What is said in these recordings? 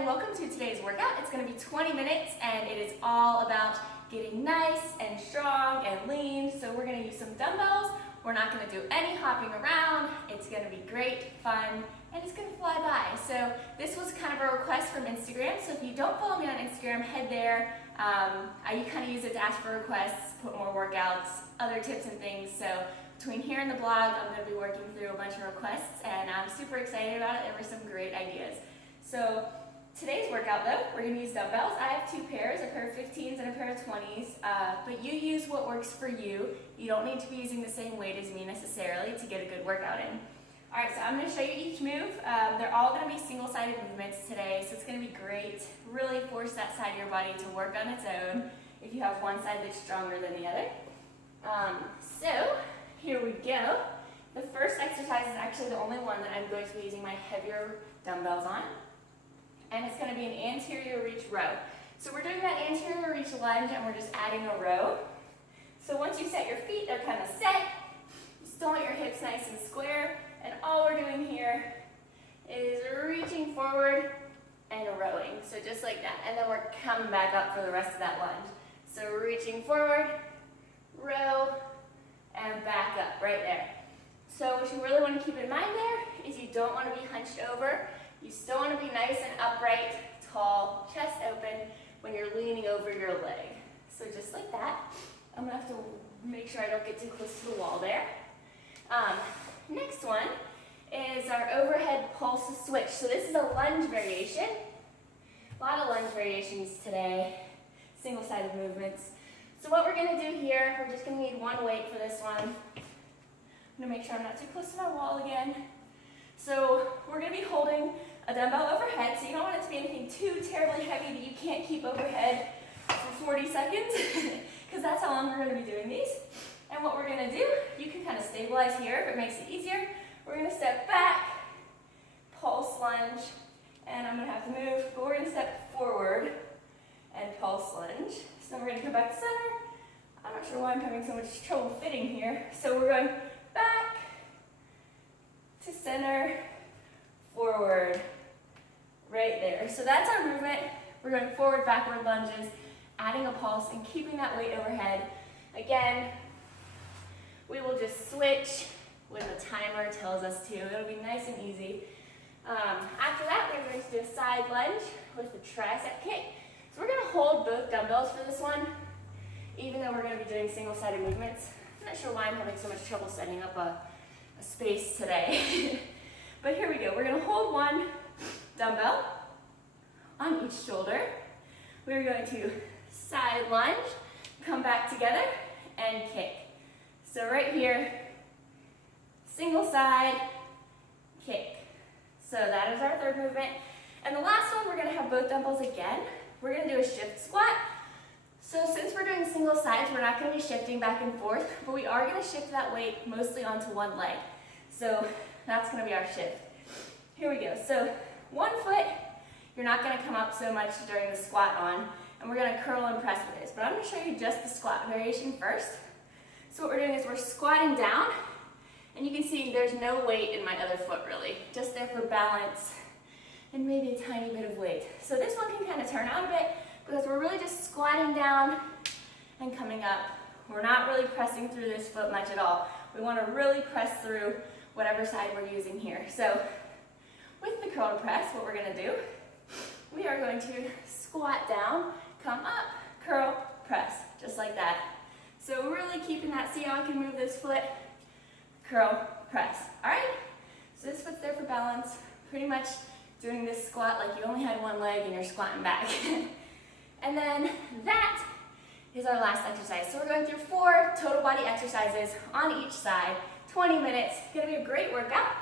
and welcome to today's workout. It's going to be 20 minutes and it is all about getting nice and strong and lean. So we're going to use some dumbbells. We're not going to do any hopping around. It's going to be great, fun, and it's going to fly by. So this was kind of a request from Instagram. So if you don't follow me on Instagram, head there. I kind of use it to ask for requests, put more workouts, other tips and things. So between here and the blog, I'm going to be working through a bunch of requests, and I'm super excited about it. There were some great ideas. So today's workout though, we're going to use dumbbells. I have two pairs, a pair of 15s and a pair of 20s, but you use what works for you. You don't need to be using the same weight as me necessarily to get a good workout in. Alright, so I'm going to show you each move. They're all going to be single-sided movements today, so it's going to be great. Really force that side of your body to work on its own if you have one side that's stronger than the other. So here we go. The first exercise is actually the only one that I'm going to be using my heavier dumbbells on. And it's going to be an anterior reach row. So we're doing that anterior reach lunge and we're just adding a row. So once you set your feet, they're kind of set. You still want your hips nice and square. And all we're doing here is reaching forward and rowing. So just like that. And then we're coming back up for the rest of that lunge. So reaching forward, row, and back up right there. So what you really want to keep in mind there is you don't want to be hunched over. You still want to be nice and upright, tall, chest open when you're leaning over your leg. So just like that. I'm going to have to make sure I don't get too close to the wall there. Next one is our overhead pulse switch. So this is a lunge variation. A lot of lunge variations today, single-sided movements. So what we're going to do here, we're just going to need one weight for this one. I'm going to make sure I'm not too close to my wall again. So we're going to be holding a dumbbell overhead, so you don't want it to be anything too terribly heavy that you can't keep overhead for 40 seconds, because that's how long we're going to be doing these. And what we're going to do, you can kind of stabilize here if it makes it easier. We're going to step back, pulse lunge, and I'm going to have to move, but we're going to step forward and pulse lunge. So we're going to come back to center. I'm not sure why I'm having so much trouble fitting here. So we're going back to center, forward, right there. So that's our movement. We're going forward, backward lunges, adding a pulse and keeping that weight overhead. Again, we will just switch when the timer tells us to. It'll be nice and easy. After that, we're going to do a side lunge with the tricep kick. So we're going to hold both dumbbells for this one, even though we're going to be doing single-sided movements. I'm not sure why I'm having so much trouble setting up a space today. But here we go. We're going to hold one dumbbell on each shoulder. We're going to side lunge, come back together, and kick. So right here, single side, kick. So that is our third movement. And the last one, we're going to have both dumbbells again. We're going to do a shift squat. So since we're doing single sides, we're not going to be shifting back and forth, but we are going to shift that weight mostly onto one leg. So that's going to be our shift. Here we go. So one foot, you're not going to come up so much during the squat on, and we're going to curl and press with this. But I'm going to show you just the squat variation first. So what we're doing is we're squatting down, and you can see there's no weight in my other foot really, just there for balance and maybe a tiny bit of weight. So this one can kind of turn out a bit because we're really just squatting down and coming up. We're not really pressing through this foot much at all. We want to really press through whatever side we're using here. So with the curl press, what we're going to do, we are going to squat down, come up, curl, press, just like that. So really keeping that, see how I can move this foot, curl, press. All right, so this foot's there for balance, pretty much doing this squat like you only had one leg and you're squatting back. And then that is our last exercise. So we're going through 4 total body exercises on each side, 20 minutes. It's gonna be a great workout.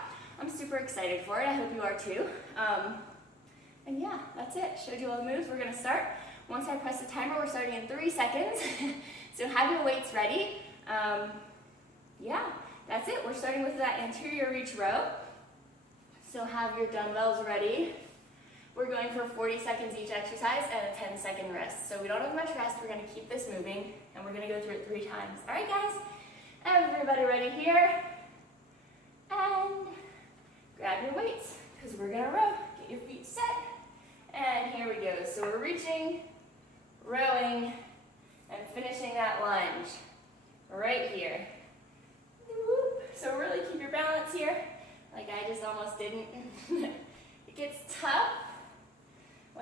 I'm super excited for it. I hope you are too. And yeah, that's it. Showed you all the moves. We're gonna start. Once I press the timer, we're starting in 3 seconds. So have your weights ready. Yeah, that's it. We're starting with that anterior reach row. So have your dumbbells ready. We're going for 40 seconds each exercise and a 10-second rest. So we don't have much rest. We're going to keep this moving, and we're going to go through it 3 times. All right, guys? Everybody ready here? And grab your weights, because we're going to row. Get your feet set, and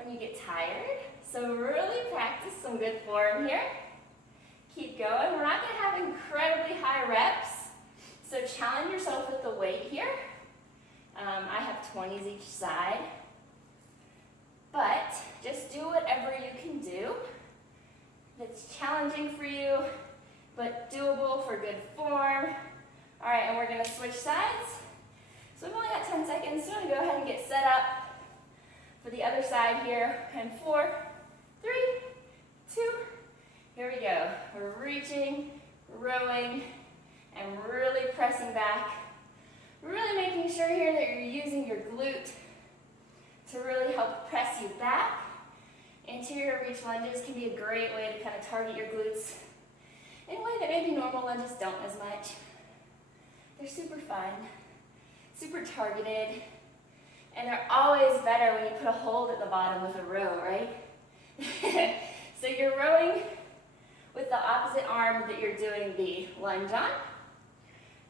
when you get tired. So really practice some good form here. Keep going. We're not going to have incredibly high reps, so challenge yourself with the weight here. I have 20s each side, but just do whatever you can do that's challenging for you, but doable for good form. All right, and we're going to switch sides. So we've only got 10 seconds, so I'm going to go ahead and get set up for the other side here. And 4, 3, 2, here we go. We're reaching, rowing, and really pressing back. Really making sure here that you're using your glute to really help press you back. Anterior reach lunges can be a great way to kind of target your glutes in a way that maybe normal lunges don't as much. They're super fun, super targeted, and they're always better when you put a hold at the bottom with a row, right? So you're rowing with the opposite arm that you're doing the lunge on.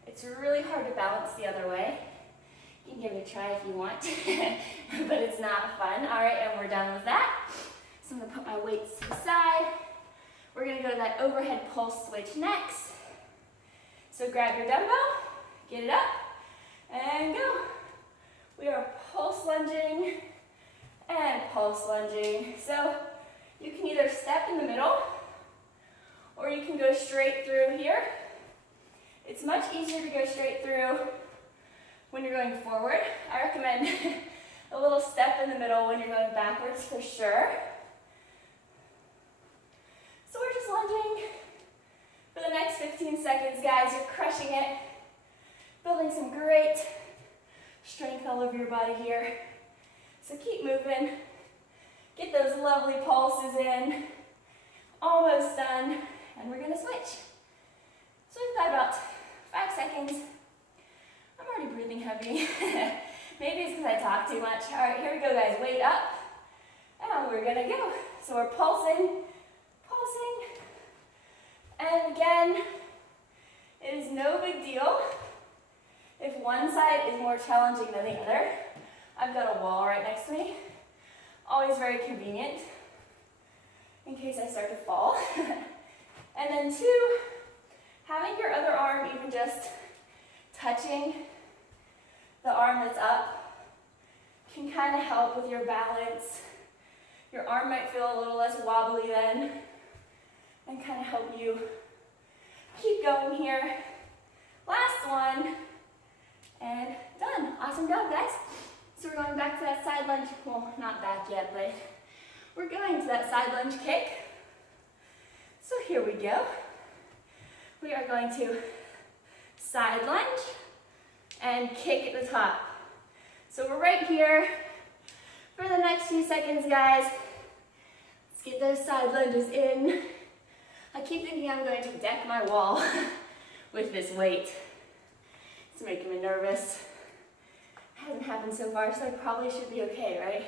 It's really hard to balance the other way. You can give it a try if you want, but it's not fun. All right, and we're done with that. So I'm gonna put my weights to the side. We're gonna go to that overhead pulse switch next. So grab your dumbbell, get it up, and go. We are pulse lunging and pulse lunging. So you can either step in the middle, or you can go straight through here. It's much easier to go straight through when you're going forward. I recommend a little step in the middle when you're going backwards for sure. So we're just lunging for the next 15 seconds, guys. You're crushing it. Building some great strength all over your body here. So keep moving. Get those lovely pulses in. Almost done. And we're gonna switch. So we've got about 5 seconds. I'm already breathing heavy. Maybe it's because I talk too much. All right, here we go, guys. Weight up. And we're gonna go. So we're pulsing, pulsing. And again, it is no big deal if one side is more challenging than the other. I've got a wall right next to me. Always very convenient in case I start to fall. And then 2, having your other arm even just touching the arm that's up can kind of help with your balance. Your arm might feel a little less wobbly then, and kind of help you keep going here. Last one, and done. Awesome job, guys. So we're going back to that side lunge. Well, not back yet, but we're going to that side lunge kick. So here we go. We are going to side lunge and kick at the top. So we're right here for the next few seconds, guys. Let's get those side lunges in. I keep thinking I'm going to deck my wall with this weight. It's making me nervous. It hasn't happened so far, so I probably should be okay, right?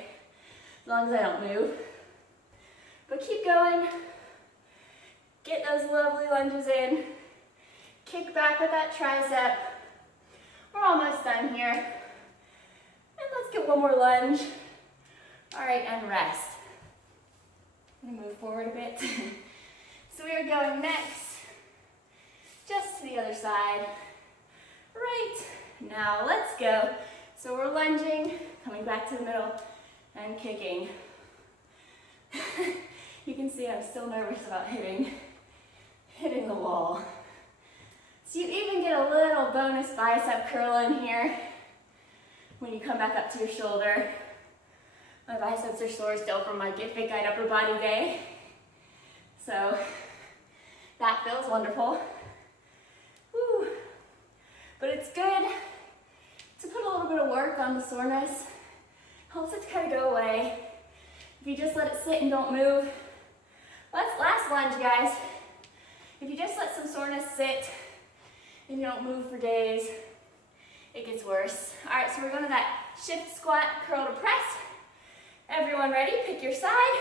As long as I don't move. But keep going. Get those lovely lunges in. Kick back with that tricep. We're almost done here. And let's get one more lunge. All right, and rest. I'm gonna move forward a bit. So we are going next, just to the other side. Right, now let's go. So we're lunging, coming back to the middle, and kicking. You can see I'm still nervous about hitting the wall. So you even get a little bonus bicep curl in here when you come back up to your shoulder. My biceps are sore still from my Get Fit Guide upper body day. So that feels wonderful. Woo. But it's good to put a little bit of work on the soreness. Helps it to kind of go away. If you just let it sit and don't move. Last lunge, guys. If you just let some soreness sit and you don't move for days, it gets worse. All right, so we're going to that shift squat, curl to press. Everyone ready? Pick your side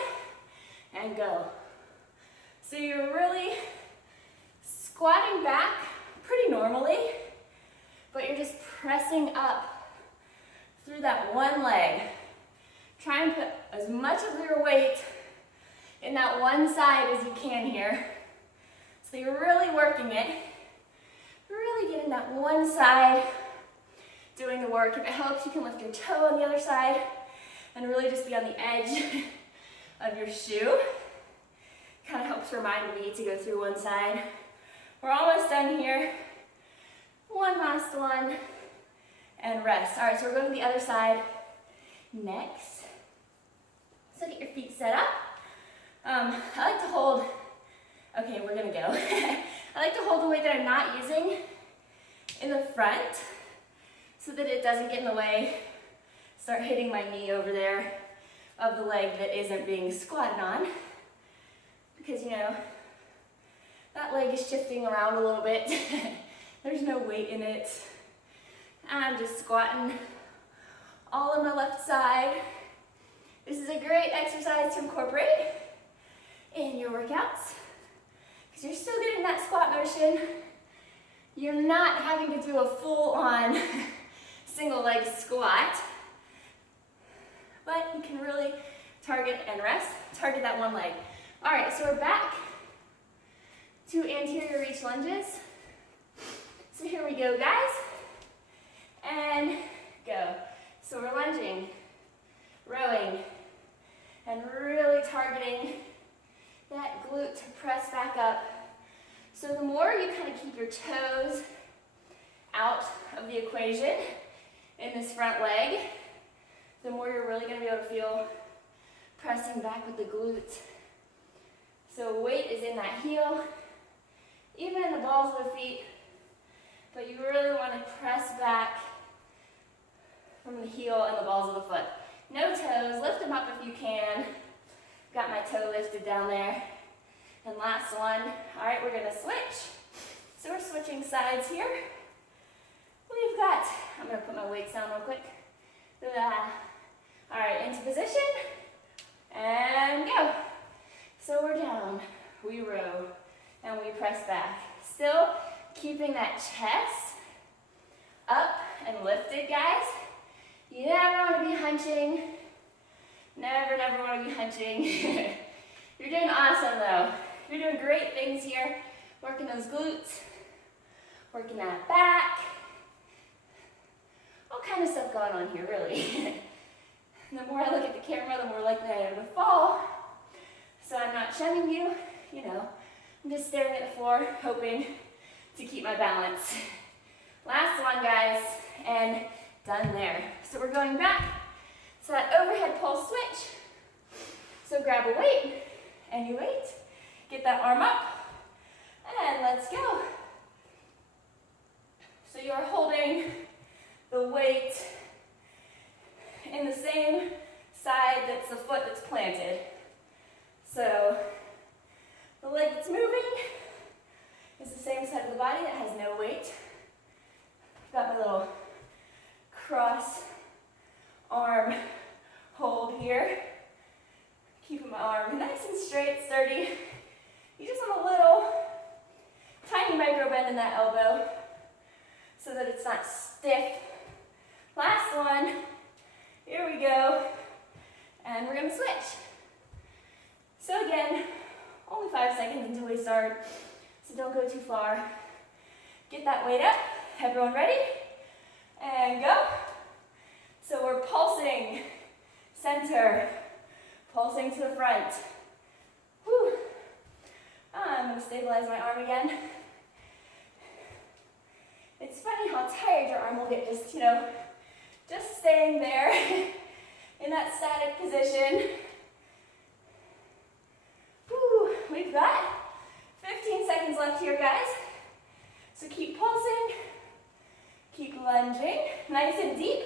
and go. So you're really squatting back pretty normally, but you're just pressing up through that one leg. Try try and put as much of your weight in that one side as you can here. So you're really working it. Really getting that one side doing the work. If it helps, you can lift your toe on the other side and really just be on the edge of your shoe. Kind of helps remind me to go through one side. We're almost done here. One last one and rest. All right, so we're going to the other side next. So get your feet set up. I like to hold, okay, we're gonna go. I like to hold the weight that I'm not using in the front so that it doesn't get in the way. Start hitting my knee over there of the leg that isn't being squatted on. Because, you know, that leg is shifting around a little bit. There's no weight in it. I'm just squatting all on my left side. This is a great exercise to incorporate in your workouts because you're still getting that squat motion. You're not having to do a full-on single leg squat, but you can really target and rest, target that one leg. All right, so we're back to anterior reach lunges. So here we go, guys, and go. So we're lunging, rowing, and really targeting that glute to press back up. So the more you kind of keep your toes out of the equation in this front leg, the more you're really going to be able to feel pressing back with the glute. So weight is in that heel, even in the balls of the feet, but you really want to press back from the heel and the balls of the foot. No toes, lift them up if you can. Got my toe lifted down there. And last one. All right, we're gonna switch. So we're switching sides here. We've got, I'm gonna put my weights down real quick. All right, into position, and go. So we're down, we row, and we press back. Still keeping that chest up and lifted, guys. You never want to be hunching. Never, never want to be hunching. You're doing awesome though. You're doing great things here. Working those glutes, working that back. All kind of stuff going on here, really. And the more I look at the camera, the more likely I am to fall. So I'm not shunning you, you know. I'm just staring at the floor, hoping to keep my balance. Last one, guys, and done there. So we're going back to that overhead pulse switch. So grab a weight, any weight, get that arm up, and let's go. So you're holding the weight in the same side that's the foot that's planted. So the leg that's moving is the same side of the body that has no weight. Got my little cross arm hold here. Keeping my arm nice and straight, sturdy. You just want a little tiny micro bend in that elbow so that it's not stiff. Last one. Here we go. And we're going to switch. So again, only 5 seconds until we start, so don't go too far. Get that weight up. Everyone ready? And go. So we're pulsing, center, pulsing to the front. Whew. I'm going to stabilize my arm again. It's funny how tired your arm will get just, you know, just staying there in that static position. Whew. We've got 15 seconds left here, guys. So keep pulsing, keep lunging, nice and deep,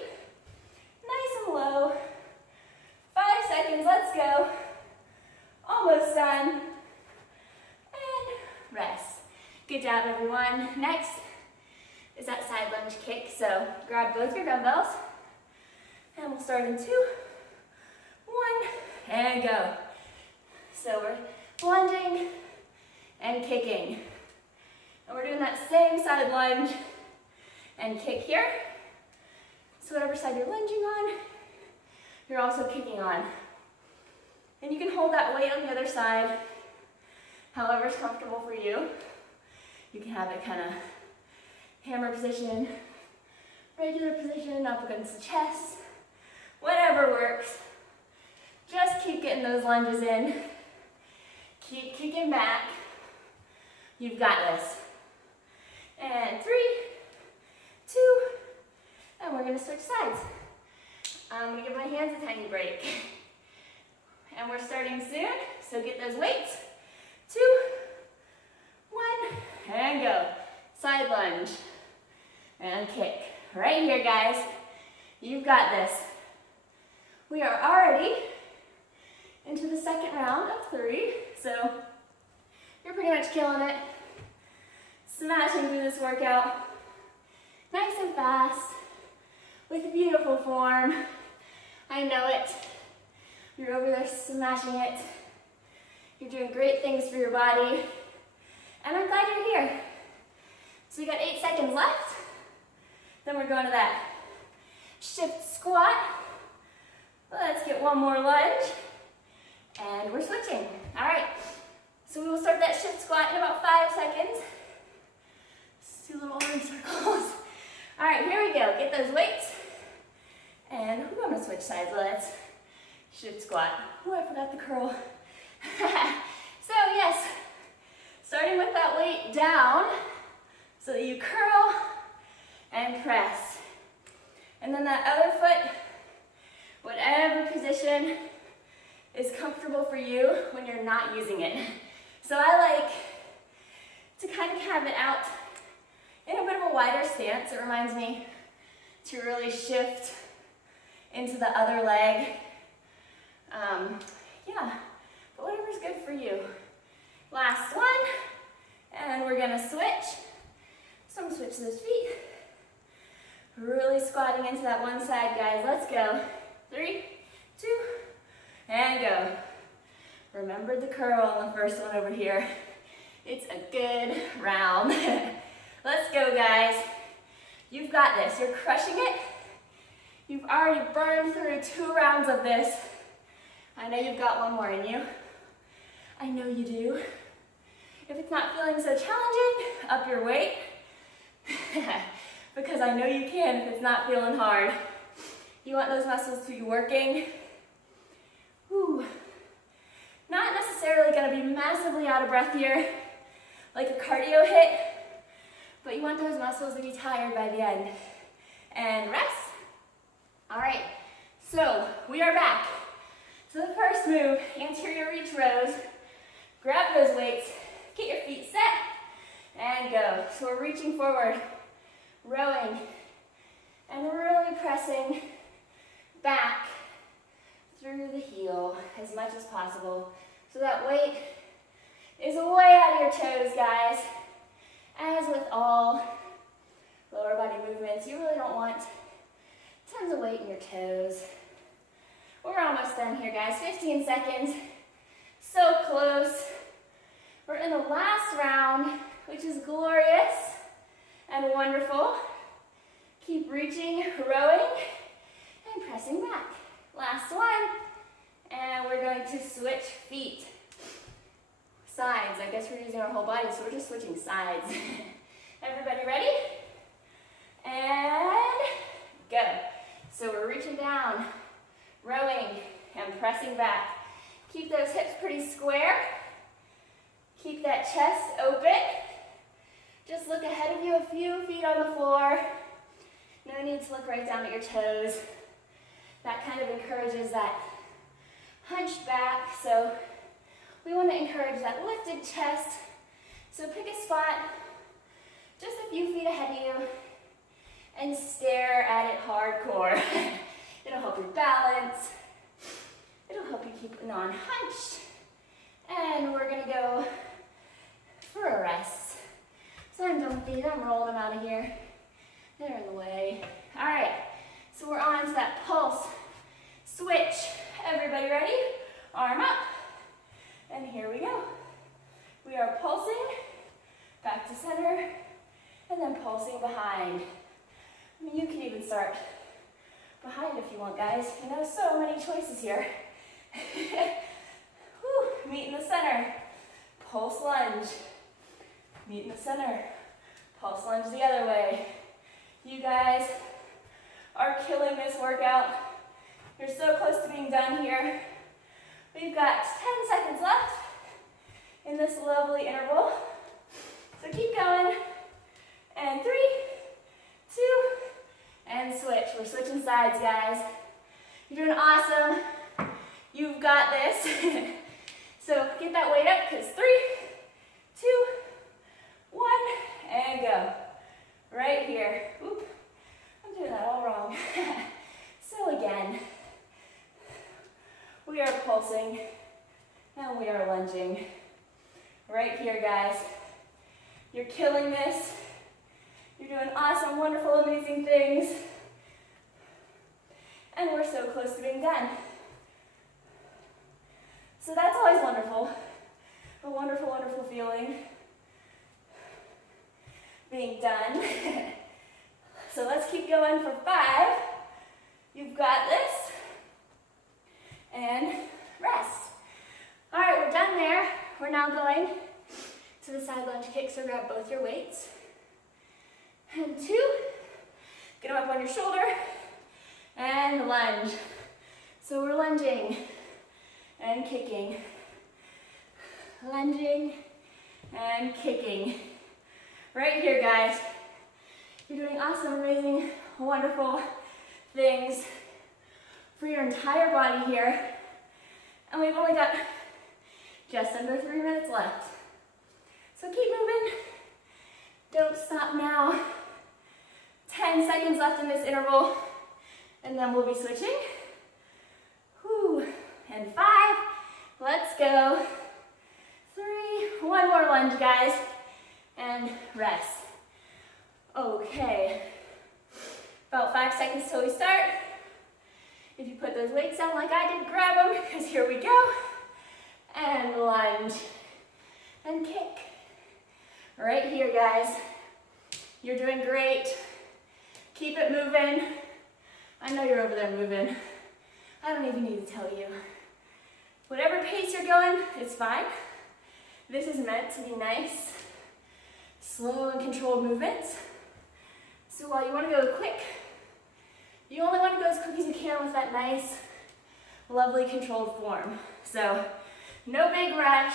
nice and low. 5 seconds, let's go. Almost done. And rest. Good job, everyone. Next is that side lunge kick. So grab both your dumbbells, and we'll start in 2, 1, and go. So we're lunging and kicking. And we're doing that same side lunge and kick here. So whatever side you're lunging on, you're also kicking on. And you can hold that weight on the other side, however's comfortable for you. You can have it kind of hammer position, regular position, up against the chest, whatever works. Just keep getting those lunges in. Keep kicking back. You've got this. And 3, 2, and we're gonna switch sides. I'm gonna give my hands a tiny break. And we're starting soon, so get those weights. 2, 1, and go. Side lunge, and kick. Right here, guys. You've got this. We are already into the second round of 3, so you're pretty much killing it. Smashing through this workout. Nice and fast, with beautiful form. I know it. You're over there smashing it. You're doing great things for your body. And I'm glad you're here. So we got 8 seconds left. Then we're going to that shift squat. Let's get one more lunge. And we're switching. All right. So we will start that shift squat in about 5 seconds. Just do little arm circles. All right, here we go. Get those weights. And I'm going to switch sides. Let's shift squat. Oh, I forgot the curl. So yes, starting with that weight down so that you curl and press. And then that other foot, whatever position is comfortable for you when you're not using it. So I like to kind of have it out in a bit of a wider stance. It reminds me to really shift into the other leg. Yeah, but whatever's good for you. Last one, and we're gonna switch. So I'm gonna switch those feet. Really squatting into that one side, guys. Let's go. 3, 2, and go. Remember the curl on the first one over here. It's a good round. Let's go, guys. You've got this. You're crushing it. You've already burned through 2 rounds of this. I know you've got one more in you. I know you do. If it's not feeling so challenging, up your weight. Because I know you can if it's not feeling hard. You want those muscles to be working. Whew. Not necessarily going to be massively out of breath here, like a cardio hit, but you want those muscles to be tired by the end. And rest. All right, so we are back. So the first move, anterior reach rows. Grab those weights, get your feet set, and go. So we're reaching forward, rowing, and really pressing back through the heel as much as possible. So that weight is way out of your toes, guys. As with all lower body movements, you really don't want tons of weight in your toes. We're almost done here, guys. 15 seconds. So close. We're in the last round, which is glorious and wonderful. Keep reaching, rowing, and pressing back. Last one. And we're going to switch feet. Sides. I guess we're using our whole body, so we're just switching sides. Everybody ready? And go. So we're reaching down, rowing, and pressing back. Keep those hips pretty square. Keep that chest open. Just look ahead of you a few feet on the floor. No need to look right down at your toes. That kind of encourages that hunched back. So we want to encourage that lifted chest. So pick a spot just a few feet ahead of you and stare at it hardcore. It'll help you balance. It'll help you keep non-hunched. And we're gonna go for a rest. So I'm done with these, I'm rolling them out of here. They're in the way. All right, so we're on to that pulse switch. Everybody ready? Arm up. And here we go. We are pulsing back to center and then pulsing behind. I mean, you can even start behind if you want, guys. I know so many choices here. Whew. Meet in the center. Pulse lunge. Meet in the center. Pulse lunge the other way. You guys are killing this workout. You're so close to being done here. We've got 10 seconds left in this lovely interval. So keep going. And 3, 2, and switch. We're switching sides, guys. You're doing awesome. You've got this. So get that weight up, because 3, 2, 1, and go. Right here. Oop, I'm doing that all wrong. So again, we are pulsing and we are lunging. Right here, guys. You're killing this. You're doing awesome, wonderful, amazing things. And we're so close to being done. So that's always wonderful. A wonderful, wonderful feeling. Being done. So let's keep going for 5. You've got this. And rest. All right, we're done there. We're now going to the side lunge kick, so grab both your weights. And 2, get them up on your shoulder, and lunge. So we're lunging and kicking. Lunging and kicking. Right here, guys. You're doing awesome, amazing, wonderful things for your entire body here. And we've only got just under 3 minutes left. So keep moving. Don't stop now. 10 seconds left in this interval, and then we'll be switching. Whew. And 5, let's go. 3, one more lunge, guys, and rest. Okay, about 5 seconds till we start. If you put those weights down like I did, grab them, because here we go. And lunge, and kick. Right here, guys. You're doing great. Keep it moving. I know you're over there moving. I don't even need to tell you. Whatever pace you're going, it's fine. This is meant to be nice, slow and controlled movements. So while you want to go quick, you only want to go as quick as you can with that nice, lovely controlled form. So no big rush.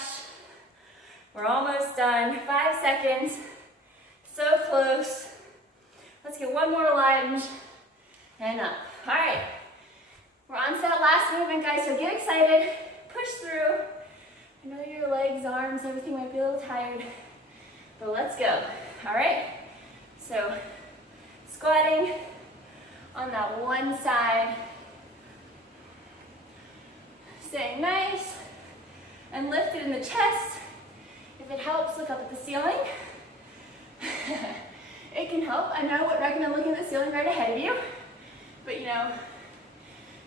We're almost done. 5 seconds. So close. Let's get one more lunge and up. All right. We're on to that last movement, guys, so get excited. Push through. I know your legs, arms, everything might be a little tired, but let's go. All right? So squatting on that one side. Staying nice and lifted in the chest. If it helps, look up at the ceiling. It can help. I know I wouldn't recommend looking at the ceiling right ahead of you, but you know,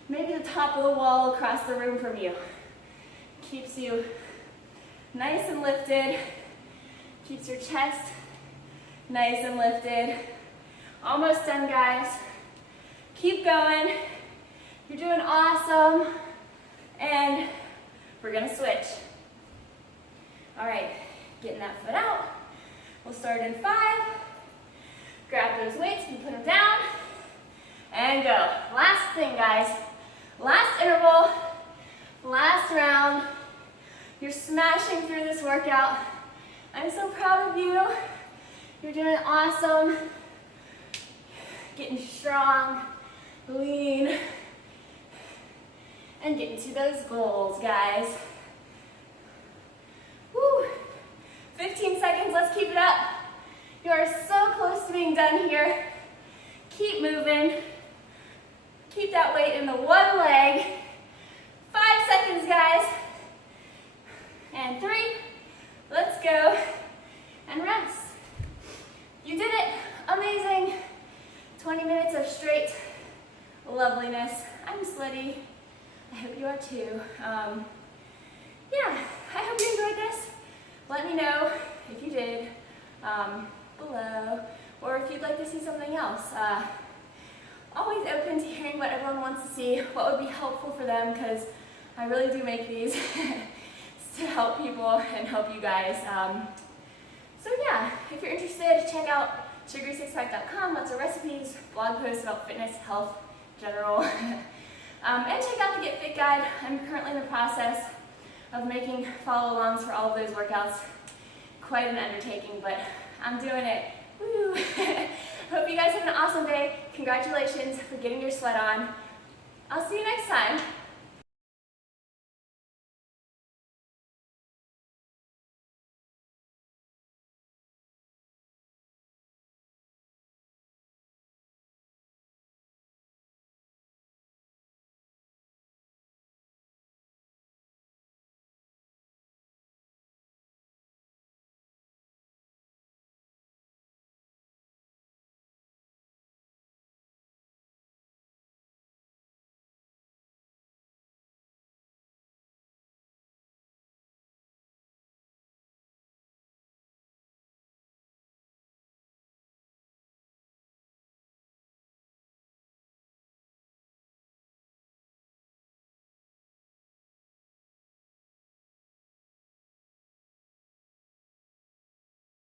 maybe the top of the wall across the room from you. Keeps you nice and lifted. Keeps your chest nice and lifted. Almost done, guys. Keep going. You're doing awesome. And we're gonna switch. All right, getting that foot out. We'll start in 5. Grab those weights and put them down. And go. Last thing, guys. Last interval. Last round. You're smashing through this workout. I'm so proud of you. You're doing awesome. Getting strong, lean, and getting to those goals, guys. Woo. 15 seconds, let's keep it up. You are so close to being done here. Keep moving. Keep that weight in the one leg. 5 seconds, guys. And 3, let's go, and rest. You did it, amazing. 20 minutes of straight loveliness. I'm sweaty. I hope you are too. Yeah, I hope you enjoyed this. Let me know if you did below, or if you'd like to see something else. always open to hearing what everyone wants to see, what would be helpful for them, because I really do make these to help people and help you guys. So yeah, if you're interested, check out sugary6pack.com, lots of recipes, blog posts about fitness, health, general. And check out the Get Fit Guide. I'm currently in the process of making follow-alongs for all of those workouts. Quite an undertaking, but I'm doing it. Woo! Hope you guys have an awesome day. Congratulations for getting your sweat on. I'll see you next time.